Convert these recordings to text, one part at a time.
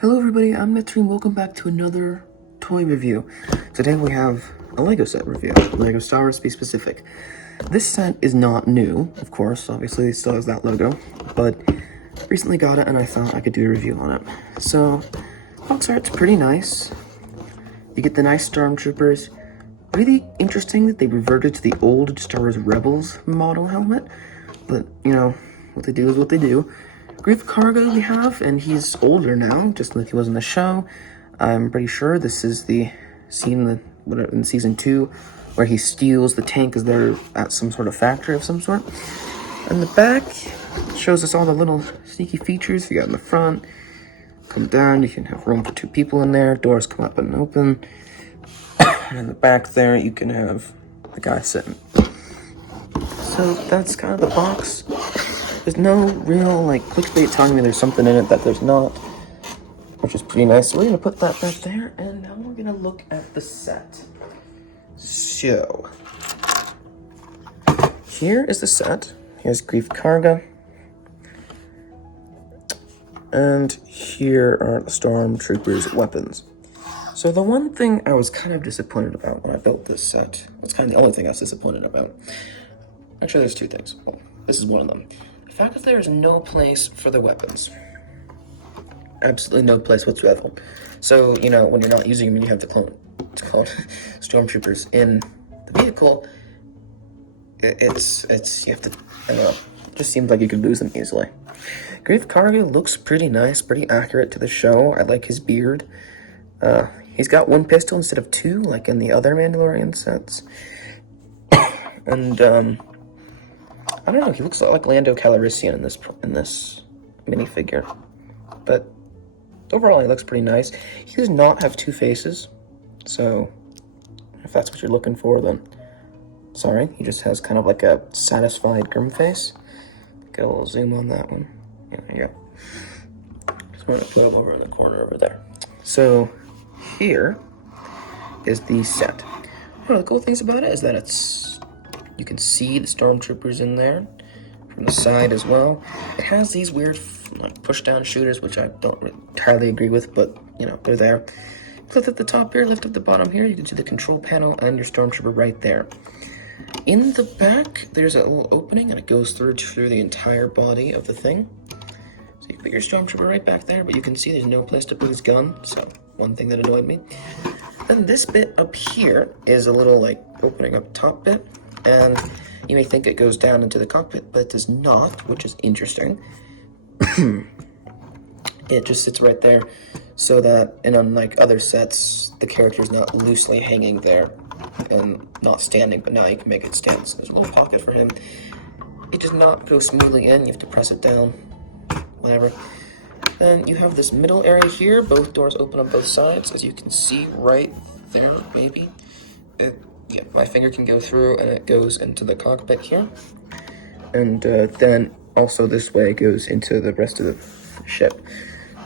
Hello everybody, I'm Mitri and welcome back to another toy review. Today we have a LEGO set review, LEGO Star Wars to be specific. This set is not new, of course, obviously it still has that logo, but recently got it and I thought I could do a review on it. So, box art's pretty nice. You get the nice Stormtroopers. Really interesting that they reverted to the old Star Wars Rebels model helmet, but, you know, what they do is what they do. Greef Karga we have, and he's older now, just like he was in the show. I'm pretty sure this is the scene in season 2 where he steals the tank as they're at some sort of factory of some sort. And the back shows us all the little sneaky features you got in the front. Come down, you can have room for 2 people in there. Doors come up and open. And in the back there, you can have the guy sitting. So that's kind of the box. There's no real, clickbait telling me there's something in it that there's not, which is pretty nice. So we're going to put that back there, and now we're going to look at the set. So, here is the set. Here's Greef Karga. And here are the Stormtroopers' weapons. So the one thing I was kind of disappointed about when I built this set, that's kind of the only thing I was disappointed about. Actually, there's 2 things. Well, this is one of them. The fact that there is no place for the weapons. Absolutely no place whatsoever. So, you know, when you're not using them and you have the clone Stormtroopers in the vehicle, it's you have to, I don't know, it just seems like you could lose them easily. Greef Karga looks pretty nice, pretty accurate to the show. I like his beard. He's got 1 pistol instead of 2, like in the other Mandalorian sets. And, I don't know, he looks like Lando Calrissian in this minifigure. But overall, he looks pretty nice. He does not have 2 faces, so if that's what you're looking for, then sorry. He just has kind of like a satisfied grim face. Get a little zoom on that one. Yeah, there you go. Just want to put him over in the corner over there. So here is the set. One of the cool things about it is that you can see the Stormtroopers in there from the side as well. It has these weird push-down shooters, which I don't entirely agree with, but, you know, they're there. Lift at the top here, lift at the bottom here, you can see the control panel and your Stormtrooper right there. In the back, there's a little opening, and it goes through the entire body of the thing. So you can put your Stormtrooper right back there, but you can see there's no place to put his gun, so one thing that annoyed me. Then this bit up here is a little, opening up top bit. And you may think it goes down into the cockpit, but it does not, which is interesting. It just sits right there, so that, and unlike other sets, the character is not loosely hanging there and not standing, but now you can make it stand. So there's a little pocket for him. It does not go smoothly in, you have to press it down, whatever. Then you have this middle area here, both doors open on both sides, as you can see right there, maybe. Yeah, my finger can go through and it goes into the cockpit here. And then also this way goes into the rest of the ship.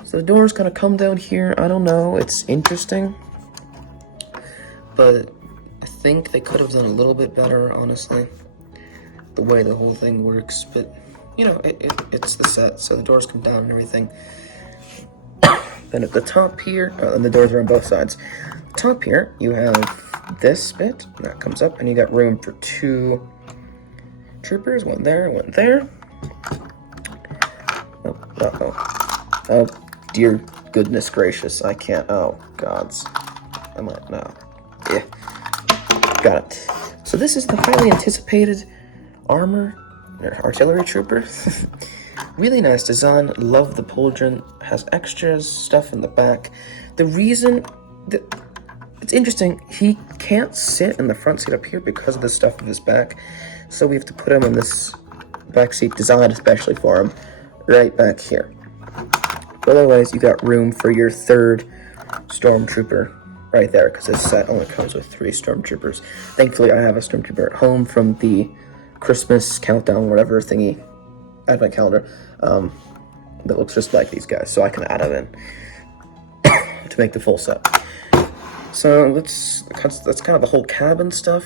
So the door's gonna come down here. I don't know, it's interesting. But I think they could have done a little bit better, honestly. The way the whole thing works. But, you know, it's the set, so the doors come down and everything. Then at the top here, and the doors are on both sides. Top here, you have this bit that comes up, and you got room for 2 troopers, one there, one there. Oh, dear goodness gracious, I can't, oh, gods. I might, no. Yeah, got it. So this is the highly anticipated artillery trooper. Really nice design, love the pauldron, has extras, stuff in the back. The reason that it's interesting, he can't sit in the front seat up here because of the stuff in his back, so we have to put him in this back seat designed especially for him, right back here. But otherwise, you got room for your 3rd Stormtrooper right there, because this set only comes with 3 Stormtroopers. Thankfully, I have a Stormtrooper at home from the Christmas countdown, whatever thingy, advent calendar, that looks just like these guys, so I can add them in to make the full set. So that's kind of the whole cabin stuff.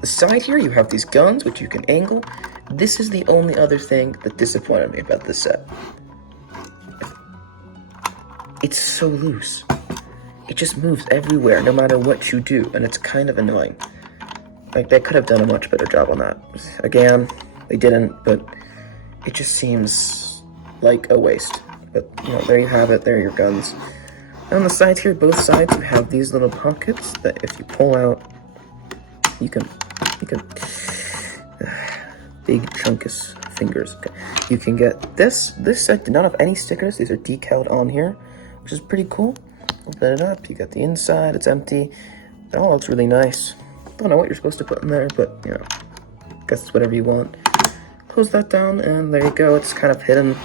The side here, you have these guns, which you can angle. This is the only other thing that disappointed me about this set. it's so loose. It just moves everywhere, no matter what you do, and it's kind of annoying. Like, they could have done a much better job on that. Again, they didn't, but it just seems like a waste. But, you know, there you have it, there are your guns. And on the sides here, both sides, you have these little pockets that if you pull out, you can big chunkus fingers. Okay. You can get this. This set did not have any stickers. These are decaled on here, which is pretty cool. Open it up. You got the inside. It's empty. It all looks really nice. Don't know what you're supposed to put in there, but you know, guess it's whatever you want. Close that down, and there you go. It's kind of hidden.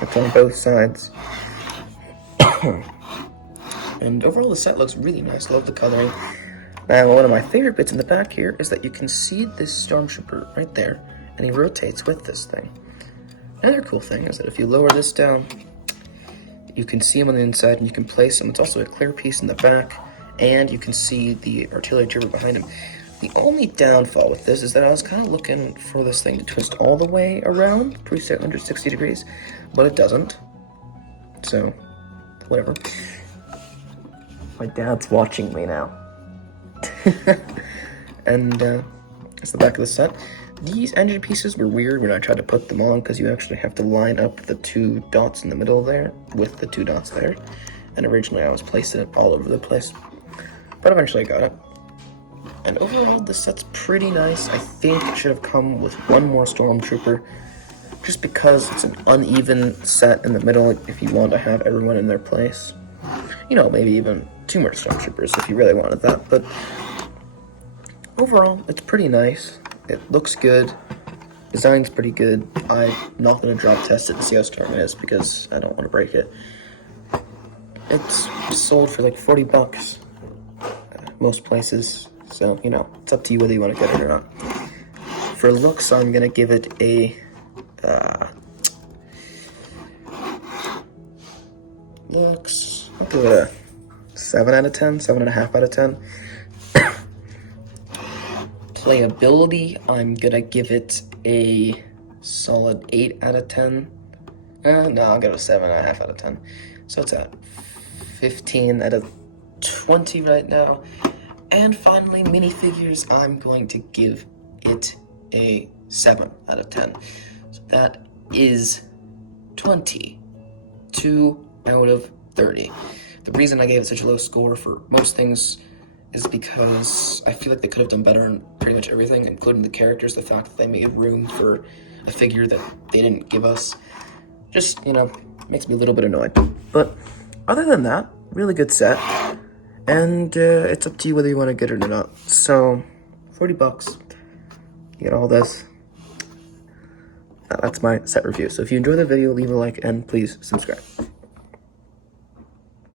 It's on both sides. And overall, the set looks really nice. Love the coloring. Now, one of my favorite bits in the back here is that you can see this Stormtrooper right there, and he rotates with this thing. Another cool thing is that if you lower this down, you can see him on the inside, and you can place him. It's also a clear piece in the back, and you can see the artillery trooper behind him. The only downfall with this is that I was kind of looking for this thing to twist all the way around, 360 degrees, but it doesn't. So, whatever. My dad's watching me now. And that's the back of the set. These engine pieces were weird when I tried to put them on because you actually have to line up the two dots in the middle there with the two dots there. And originally I was placing it all over the place, but eventually I got it. And overall, this set's pretty nice. I think it should have come with one more Stormtrooper, just because it's an uneven set in the middle if you want to have everyone in their place. You know, maybe even 2 more Stormtroopers if you really wanted that, but overall, it's pretty nice. It looks good. Design's pretty good. I'm not going to drop test it to see how strong it is because I don't want to break it. It's sold for like 40 bucks most places, so, you know, it's up to you whether you want to get it or not. For looks, I'm going to give it a looks, I'll give it a 7 out of 10, 7.5 out of 10. Playability, I'm gonna give it a solid 8 out of 10. No, I'll give it a 7.5 out of 10. So it's at 15 out of 20 right now. And finally, minifigures, I'm going to give it a 7 out of 10. So that is 22 out of 30. The reason I gave it such a low score for most things is because I feel like they could have done better on pretty much everything, including the characters. The fact that they made room for a figure that they didn't give us just, you know, makes me a little bit annoyed. But other than that, really good set. And it's up to you whether you want to get it or not. So, 40 bucks. You get all this. That's my set review. So if you enjoyed the video, leave a like and please subscribe.